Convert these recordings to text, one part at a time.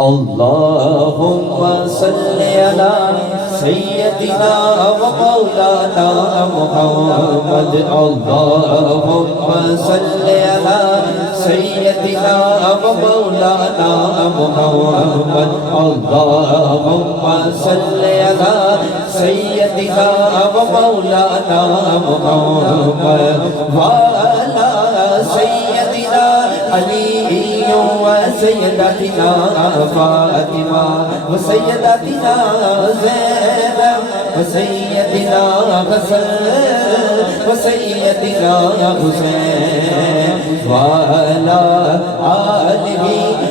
اللهم صل على سيدنا ومولانا محمد اللهم صل على سيدنا ومولانا محمد اللهم صل على سيدنا ومولانا محمد وعلى سيدنا علي وسيدتنا فاطمة وسيدتنا زينب وسيدنا حسن وسيدنا حسين وعلى آله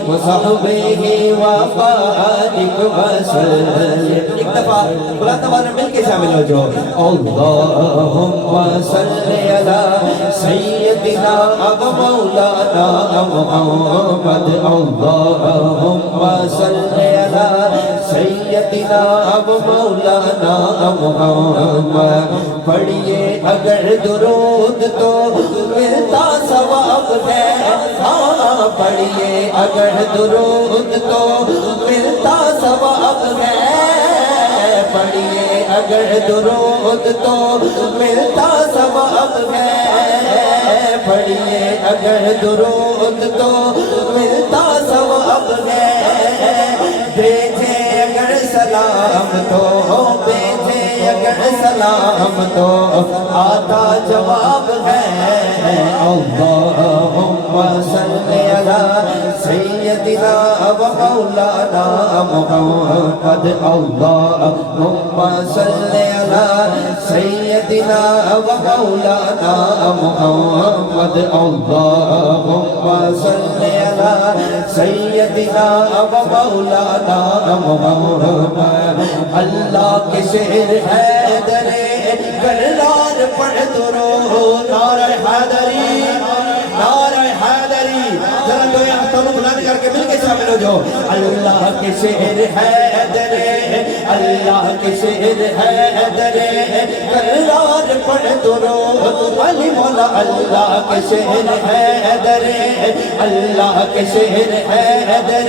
وصحبه وبارك وسلم. ایک دفعہ بلند آواز میں مل کے شامل ہو جو اللهم صل على سيدنا ومولانا محمد اللهم صل على سيدنا ومولانا محمد. پڑھیے اگر درود تو ملتا ثواب ہے. ہاں پڑھیے اگر درود تو ملتا ثواب ہے. پڑھیے اگر درود تو ملتا ثواب ہے. پڑھیے اگر درود تو ملتا ثواب ہے. بھیجے اگر سلام تو بھیجے اگر سلام تو آتا جواب ہے. اللهم صل على سيدنا ومولانا محمد اللهم صل على سيدنا ومولانا محمد اللهم صل على سيدنا ومولانا محمد. اللہ کے شہر حیدر کرار پڑھ درود نعرہ حیدری نعرہ حیدری. ذرا دو ہاتھوں بلند کر کے مل کے شامل ہو جاؤ. اللہ کے شہر حیدر اللہ کے شہر حیدر کرار پڑھ درود علی مولا. اللہ کے شہر حیدر اللہ کے شہر حیدر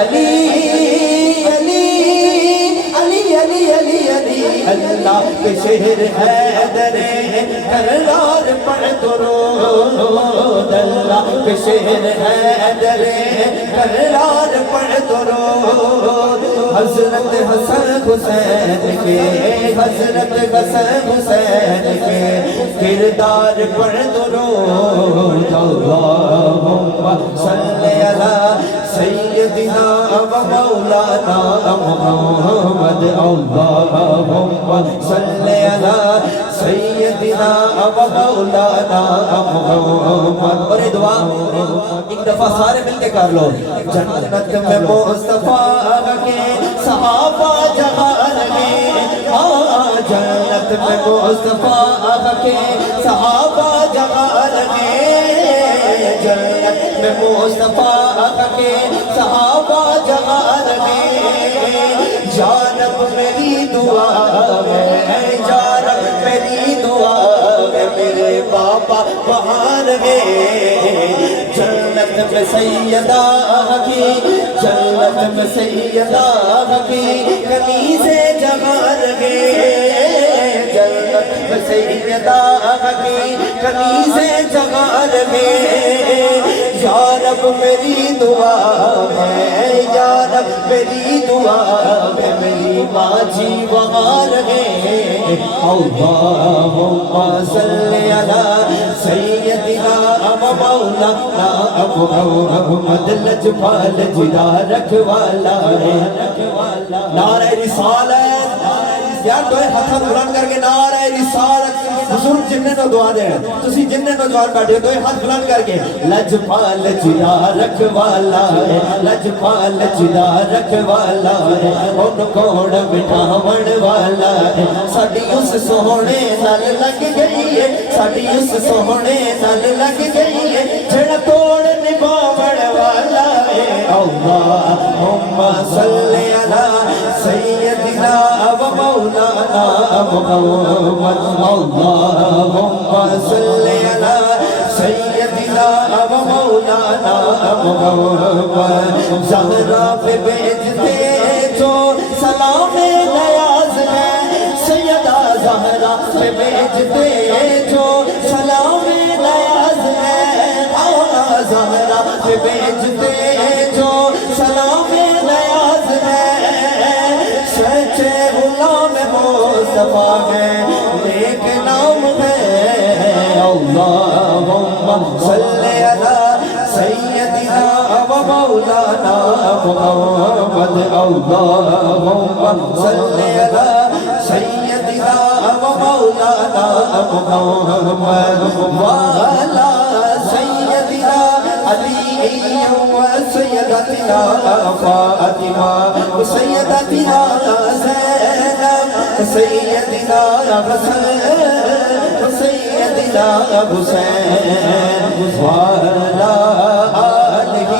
علی علی علی علی علی علی. اللہ کے شہر حیدر کرار پڑھ درود اللہ کے شہر حیدر کرار پڑھ درود. حضرت حسن حسین کے حضرت حسن حسین کے کردار پڑھ درود. اللهم صل على سيدنا ومولانا محمد اللهم صل على سيدنا ومولانا محمد. اور یہ دعا ایک دفعہ سارے مل کے کر لو. جنت میں مصطفیٰ کے صحابہ جہاں لگے. جنت میں مصطفیٰ کے صحابہ جہاں لگے. جنت میں مصطفیٰ کے صحابہ جہاں لگے. جانب میری دعا ہے جانب میری دعا ہے میرے بابا وہاں لگے. جنت میں سیدہ کی جنت میں سیدہ کی کنیزیں جگہ لگے. جنت میں سیدہ کی کنیزیں جگہ لگے. یا رب میری دعا ہے یا رب میری دعا ہے میری باجی وہاں لگے. اللهم صل على سيدنا ومولانا محمد. لجپال جدا رکھوالا ہے نعرہ رسالت. یار دوئے ہاتھاں بلند کر کے نعرہ رسالت. بزرگ جننے نو دعا دے تسی جننے نوجوان بیٹھے ہو دوئے ہاتھ بلند کر کے لجپال جدا رکھوالا ہے لجپال جدا رکھوالا ہے. ان کوڑ بٹھاون والا ہے. ساڈی اس سوہنے نال لگ گئی ہے ساڈی اس سوہنے نال لگ گئی ہے جڑا توڑ نبھاون والا ہے. اللهم صل على سيدنا ومولانا محمد. اللهم صل على سيدنا ومولانا مولانا محمد زہرا پہ بھیجتے جو سلام نیاز ہے سیدہ زہرا پہ بھیجتے جو سلام نیاز ہے مولا زہرا پہ بھیجتے جو سلام نیاز ہے سچے غلام مصطفیٰ ہے نیک نام ہے اللہم صلی علی سیدنا و مولانا محمد اللہم صلی علی سیدنا و مولانا محمد وعلا سیدنا علی و سیدتنا فاطمہ و سیدتنا زینب سیدنا حسن سیدنا حسین وعلا آلہ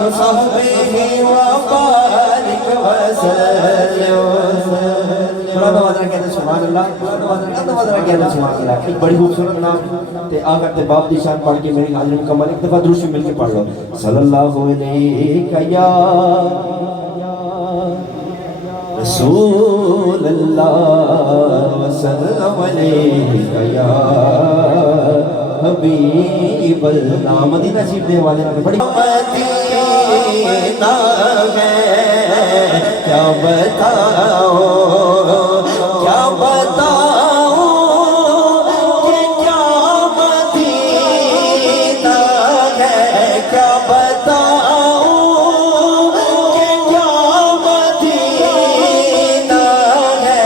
وصحبہ وبارک وسلم۔ بڑا بہادرہ کہتے ہیں سبحان اللہ، بڑا بہادرہ کہتے ہیں سبحان اللہ۔ ایک بڑی خوبصورت نام تے آقا تے باپ دی شان پڑھ کے میری حاضری مکمل، ایک دفعہ درود مل کے پڑھ لو۔ صلی اللہ علیہ یا رسول اللہ وسلم علیہ یا حبیب اللہ۔ مدینہ شریف دے حوالے میں بڑی مدینہ ہے کیا بتاؤ کیا بتاؤ کہ کیا مدینہ ہے کیا بتاؤ کہ کیا مدینہ ہے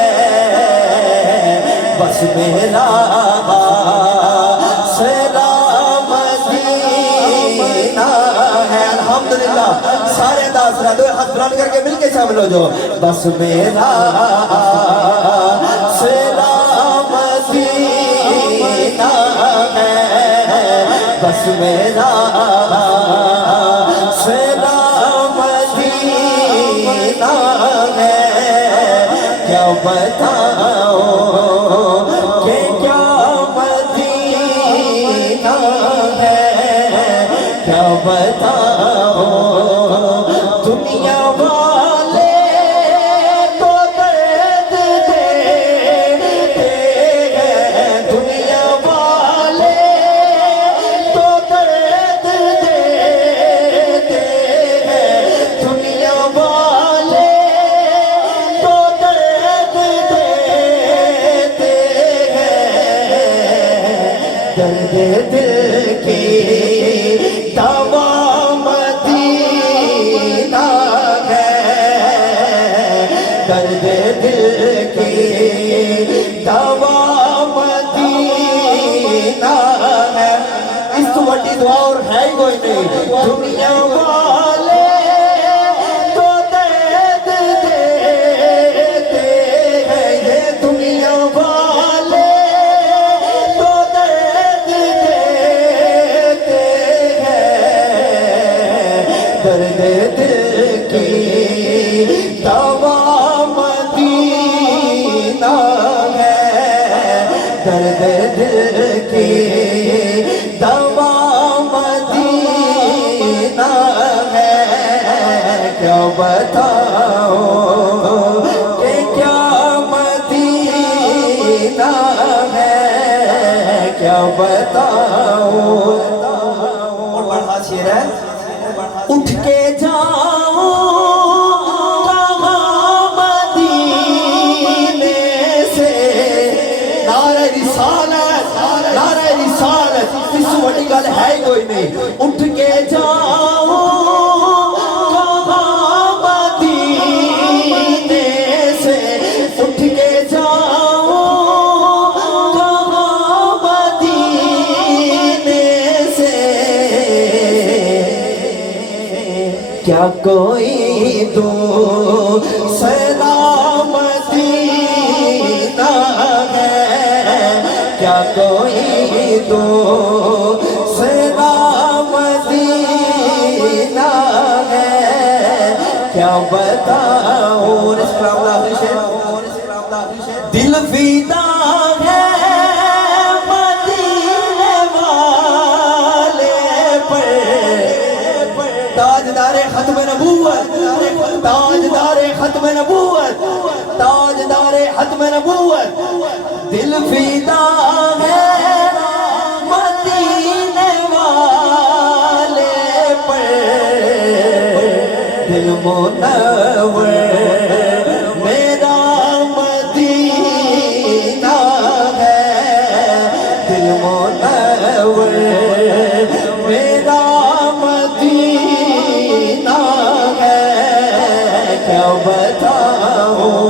بس میرا سارے داسرہ دو ہاتھ بلند کر کے مل کے شامل ہو جو بس میرا سلام مدینہ ہے بس میرا سلام مدینہ ہے کیا بتاؤ کہ کیا مدینہ ہے کیا بتاؤ دنیا والے تو درد دیتے ہیں دنیا والے تو درد دیتے ہیں دنیا والے تو درد دیتے ہیں درد دل کی دوا درد دل کی دوا مدینہ ہے اس تو بڑی دعا اور ہے ہی کوئی نہیں دنیا والے تو درد دیتے ہیں یہ دنیا والے تو درد دیتے ہیں درد دل کی دوا درد دل کی دوا مدینہ ہے کیا بتاؤ کہ کیا مدینہ ہے کیا بتاؤ اور بڑھا شیر ہے اٹھ کے جاؤ بڑی گل ہے کوئی نہیں اٹھ کے جاؤ مدینے سے اٹھ کے جاؤ مدینے سے کیا کوئی دو سلامتی ہے کیا کوئی دو سلامتی ہے کیا بتاؤں دل فیدا ہے مدینے والے پر تاجدار ختم نبوت، تاجدار ختم نبوت، تاجدار ختم نبوت، دل فیدا ہے مدینے والے پر، دل منور میرا مدینہ ہے، دل منور میرا مدینہ ہے، کیا بتاؤں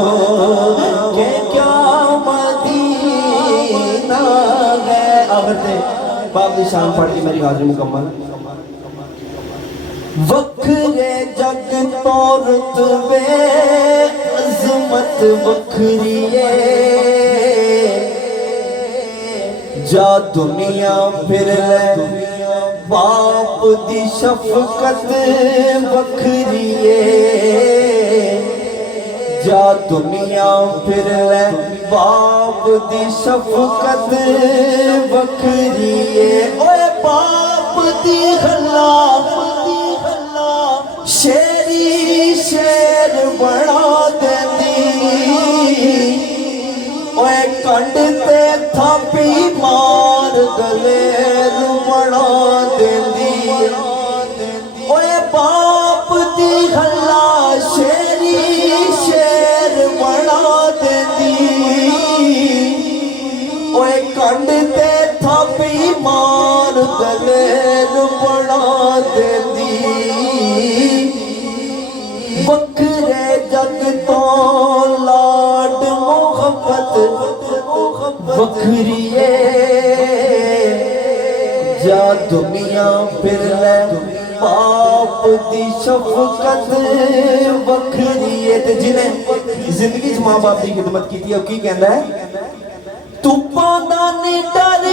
کہ کیا مدینہ ہے۔ آخر سے باب کی شان پڑھ کے میری حاضری مکمل۔ وکھرے جگ تو رتبے عظمت وکھریے، جا دنیا پھر لے باپ دی شفقت وکھریے، جا دنیا پھر لے باپ دی شفقت وکھریے، اوے باپ دی غلا شیری شیر بنا دیندی، اوے کنڈ تے تھاپی مار گلے نوں بنا دیندی، اوے باپ دی غلا شیری شیر بنا دیندی، اوے کنڈ تے تھاپی مار گلے نوں بنا دیندی، وکھرے جگ تو لاڈ محبت وکھریے، جا دنیا پھر لے باپ دی شفقت وکھریے۔ تے جنہیں زندگی چ ماں باپ دی خدمت کی تھی، اب کی کہندا ہے؟ تپاں دا نہیں ڈر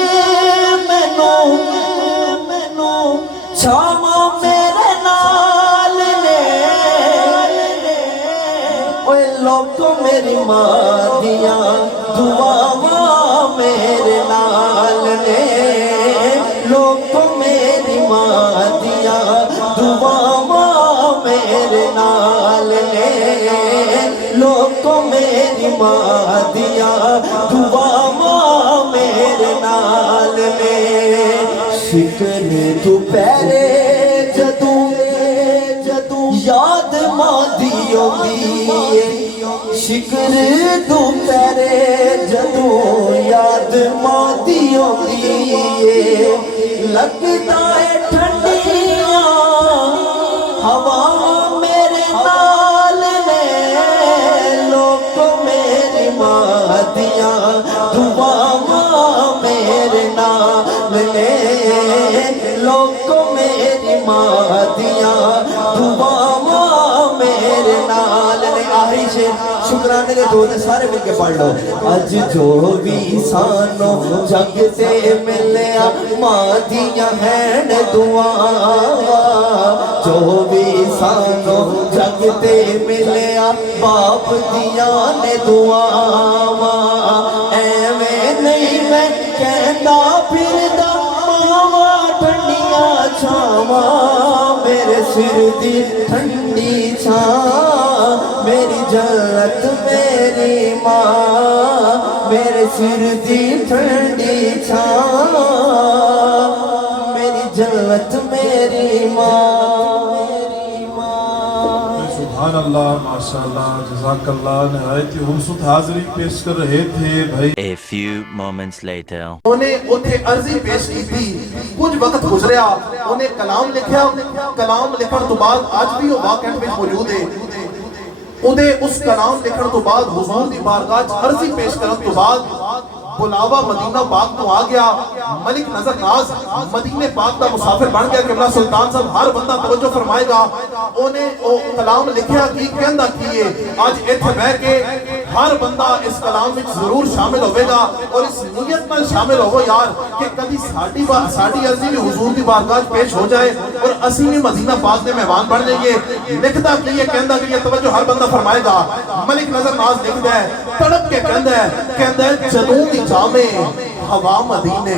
مینوں چھاواں میرے نال نے، اوے لوکو میری ماں دیاں دعاواں میرے نال نے، لوکو میری ماں دیاں دعاواں میرے نال نے، لوکو میری ماں دیاں دعاواں میرے نال نے، شکر دوپہرے جدوں یاد ماں دی آندی ہے، شکر دوپہرے جدوں یاد ماں دی آندی ہے، لگدا ہے ٹھنڈیاں ہواواں میرے نال نے، لوکو میری ماں دیاں دعاواں میرے نال نے، لوکو میری ماں دیاں دعاواں میرے نال نے۔ آخری شعر شکرانے کے دو نے سارے مل کے پڑھ لو۔ اج جو بھی سانو جگ تے ملیا ماں دیاں ہیں دعاواں، جو بھی سانو جگ تے ملیا باپ دیاں نے دعاواں، ایویں نہیں میں کہندا پھردا ماواں ٹھنڈیاں چھاواں، میرے سر دی ٹھنڈی چھاں میری جنت میری ماں، میرے سر دی ٹھنڈی چھاں میری جنت میری ماں۔ سبحان اللہ، ماشاءاللہ، جزاک اللہ، نہایت ہی خوبصورت حاضری پیش کر رہے تھے بھائی۔ A few moments later. انہیں اتھے عرضی پیش کی تھی، کچھ وقت گزریا، انہیں کلام لکھیا، کلام لکھن تو بعد آج بھی وہ واقعات میں موجود ہے، انہیں اس کلام لکھن تو بعد حضور دی بارگاہ عرضی پیش کرن تو بعد بلاوا مدینہ پاک تو آ گیا، ملک نظر ناز مدینہ پاک دا مسافر بن گیا کہ اللہ سلطان صاحب ہر بندہ توجہ فرمائے گا، انہیں وہ کلام لکھیا کی کہندہ کیے، آج ایتھے بہ کے ہر بندہ اس کلام میں ضرور شامل ہوئے گا اور اس نیت میں شامل ہو یار کہ کبھی ساڑی عرضی بھی حضور دی بارگاہ پیش ہو جائے اور اسی میں مدینہ پاک میں مہمان بن جائیے۔ لکھتا کیے کہندہ کیے توجہ ہر بندہ فرمائے گا، ملک نظر ناز لکھتا ہے، تڑپ کے کہندہ ہے جدوں دی جامے ہوا مدینے،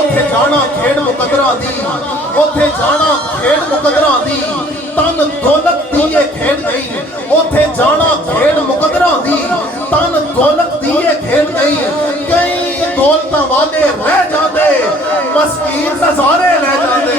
ਉੱਥੇ ਜਾਣਾ ਖੇਡ ਮੁਕੱਦਰਾਂ ਦੀ ਉੱਥੇ ਜਾਣਾ ਖੇਡ ਮੁਕੱਦਰਾਂ ਦੀ ਤਨ ਦੌਲਤ ਦੀ ਇਹ ਖੇਡ ਨਹੀਂ ਉੱਥੇ ਜਾਣਾ ਖੇਡ ਮੁਕੱਦਰਾਂ ਦੀ ਤਨ ਦੌਲਤ ਦੀ ਇਹ ਖੇਡ ਨਹੀਂ ਕਈ ਦੌਲਤਾਂ ਵਾਲੇ ਰਹਿ ਜਾਂਦੇ ਮਸਕੀਨ ਨਜ਼ਾਰੇ ਲੈ ਜਾਂਦੇ